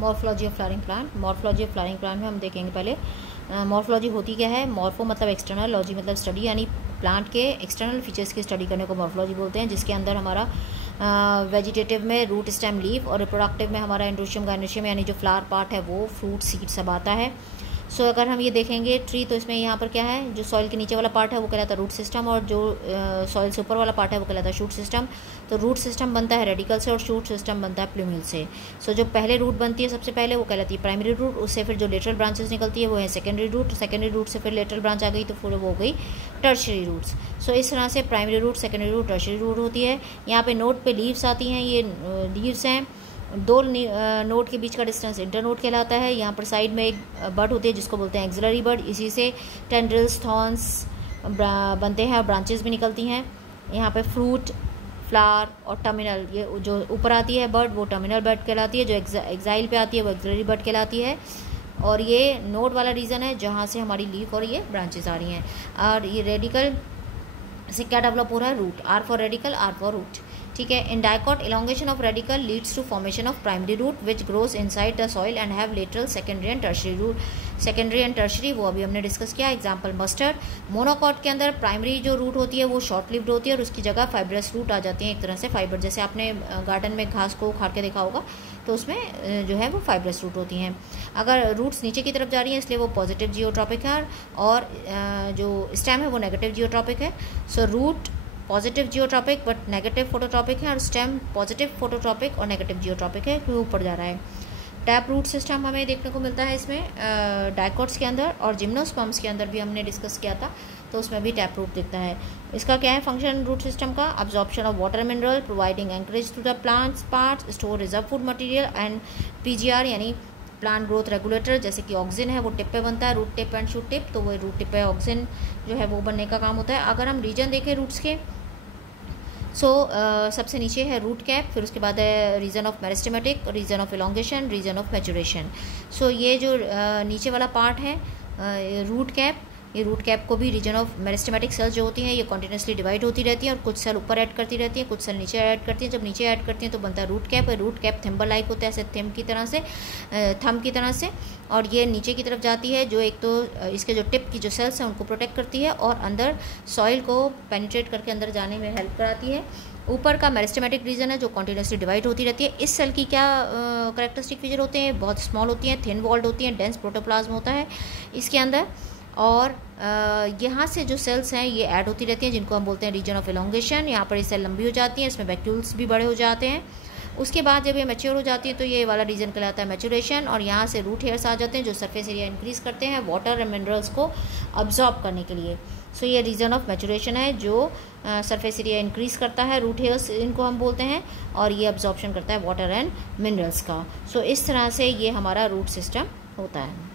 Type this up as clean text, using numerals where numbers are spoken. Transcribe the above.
Morphology of flowering plant. Morphology of flowering plant में हम देखेंगे पहले मॉर्फोलॉजी होती क्या है। मॉर्फो मतलब एक्सटर्नल, लॉजी मतलब स्टडी, यानी प्लांट के एक्सटर्नल फीचर्स की स्टडी करने को मॉर्फोलॉजी बोलते हैं, जिसके अंदर हमारा वेजिटेटिव में रूट, स्टेम, लीफ, और रिप्रोडक्टिव में हमारा एंड्रोशियम, गायनोशियम, यानी जो फ्लावर पार्ट है वो फ्रूट, सीड सब आता है। सो अगर हम ये देखेंगे ट्री, तो इसमें यहाँ पर क्या है, जो सॉइल के नीचे वाला पार्ट है वो कहलाता है रूट सिस्टम, और जो सॉइल से ऊपर वाला पार्ट है वो कहलाता है शूट सिस्टम। तो रूट सिस्टम बनता है रेडिकल से और शूट सिस्टम बनता है प्लूम्यूल से। सो जो पहले रूट बनती है सबसे पहले वो कहलाती है प्राइमरी रूट, उससे फिर जो लेटरल ब्रांचेस निकलती है वो है सेकेंडरी रूट, सेकेंडरी रूट से फिर लेटरल ब्रांच आ गई तो फिर वो हो गई टर्शरी रूट्स। सो इस तरह से primary root, secondary root, tertiary root होती है। यहाँ पे नोड पे लीव्स आती हैं, ये लीव्स हैं। दो नोड के बीच का डिस्टेंस इंटरनोड कहलाता है। यहाँ पर साइड में एक बड होती है जिसको बोलते हैं एक्सिलरी बड, इसी से टेंड्रिल्स, थॉर्न्स बनते हैं और ब्रांचेस भी निकलती हैं। यहाँ पे फ्रूट, फ्लावर और टर्मिनल, ये जो ऊपर आती है बड वो टर्मिनल बड कहलाती है, जो एक्साइल पे आती है वो एक्सिलरी बड कहलाती है। और ये नोड वाला रीजन है जहाँ से हमारी लीफ और ये ब्रांचेस आ रही हैं। और ये रेडिकल से क्या डेवलप हो रहा है, root, R for radical, R for root, ठीक है। In dicot elongation of radical leads to formation of primary root which grows inside the soil and have lateral, secondary and tertiary root. Secondary and tertiary वो अभी हमने discuss किया। Example mustard. Monocot के अंदर primary जो root होती है वो शॉर्ट लिव्ड होती है और उसकी जगह फाइब्रस रूट आ जाती है, एक तरह से फाइबर, जैसे आपने गार्डन में घास को उखाड़ के देखा होगा तो उसमें जो है वो फाइब्रस रूट होती हैं। अगर रूट्स नीचे की तरफ जा रही हैं इसलिए वो पॉजिटिव जियोट्रॉपिक है और जो स्टेम है वो नेगेटिव जियोट्रॉपिक है। So root positive geotropic but negative phototropic है और स्टेम पॉजिटिव फोटोट्रॉपिक और नेगेटिव जियोट्रॉपिक है, क्योंकि ऊपर जा रहा है। टैप रूट सिस्टम हमें देखने को मिलता है इसमें डाइकॉट्स के अंदर, और जिम्नोस्पर्म्स के अंदर भी हमने डिस्कस किया था तो उसमें भी टैप रूट दिखता है। इसका क्या है फंक्शन रूट सिस्टम का, absorption of water mineral, providing anchorage to the plants parts, store reserve food material, and PGR यानी प्लांट ग्रोथ रेगुलेटर, जैसे कि ऑक्सिन है वो टिप पे बनता है, root tip and shoot tip, तो वो रूट टिप पे ऑक्सिन जो है वो बनने का काम होता है। अगर हम रीजन देखें रूट्स के, सबसे नीचे है रूट कैप, फिर उसके बाद है region of meristematic, region of elongation, region of maturation. ये जो नीचे वाला पार्ट है रूट कैप, ये रूट कैप को भी रीजन ऑफ मेरिस्टेमेटिक सेल्स जो होती हैं ये कॉन्टिन्यूसली डिवाइड होती रहती हैं और कुछ सेल ऊपर ऐड करती रहती हैं, कुछ सेल नीचे ऐड करती हैं। जब नीचे ऐड करती हैं तो बनता है रूट कैप, और रूट कैप थिम्बर लाइक होता है, ऐसे थिम की तरह से, थंब की तरह से, और ये नीचे की तरफ जाती है, जो एक तो इसके जो टिप की जो सेल्स हैं उनको प्रोटेक्ट करती है और अंदर सॉइल को पेनिट्रेट करके अंदर जाने में हेल्प कराती है। ऊपर का मेरिस्टेमेटिक रीजन है जो कॉन्टिन्यूसली डिवाइड होती रहती है। इस सेल की क्या करेक्टरिस्टिक फीचर होते हैं, बहुत स्मॉल होती हैं, थिन वॉल्ड होती हैं, डेंस प्रोटोप्लाज्म होता है इसके अंदर, और यहाँ से जो सेल्स हैं ये ऐड होती रहती हैं जिनको हम बोलते हैं रीजन ऑफ इलोंगेशन। यहाँ पर ये सेल लंबी हो जाती हैं, इसमें वैक्यूल्स भी बड़े हो जाते हैं। उसके बाद जब ये मैच्योर हो जाती है तो ये वाला रीजन कहलाता है मैच्योरेशन, और यहाँ से रूट हेयर्स आ जाते हैं जो सरफेस एरिया इंक्रीज़ करते हैं वाटर एंड मिनरल्स को अब्जॉर्ब करने के लिए। ये रीजन ऑफ मैच्योरेशन है जो सरफेस एरिया इंक्रीज़ करता है, रूट हेयर्स इनको हम बोलते हैं, और ये अब्जॉर्प्शन करता है वाटर एंड मिनरल्स का। इस तरह से ये हमारा रूट सिस्टम होता है।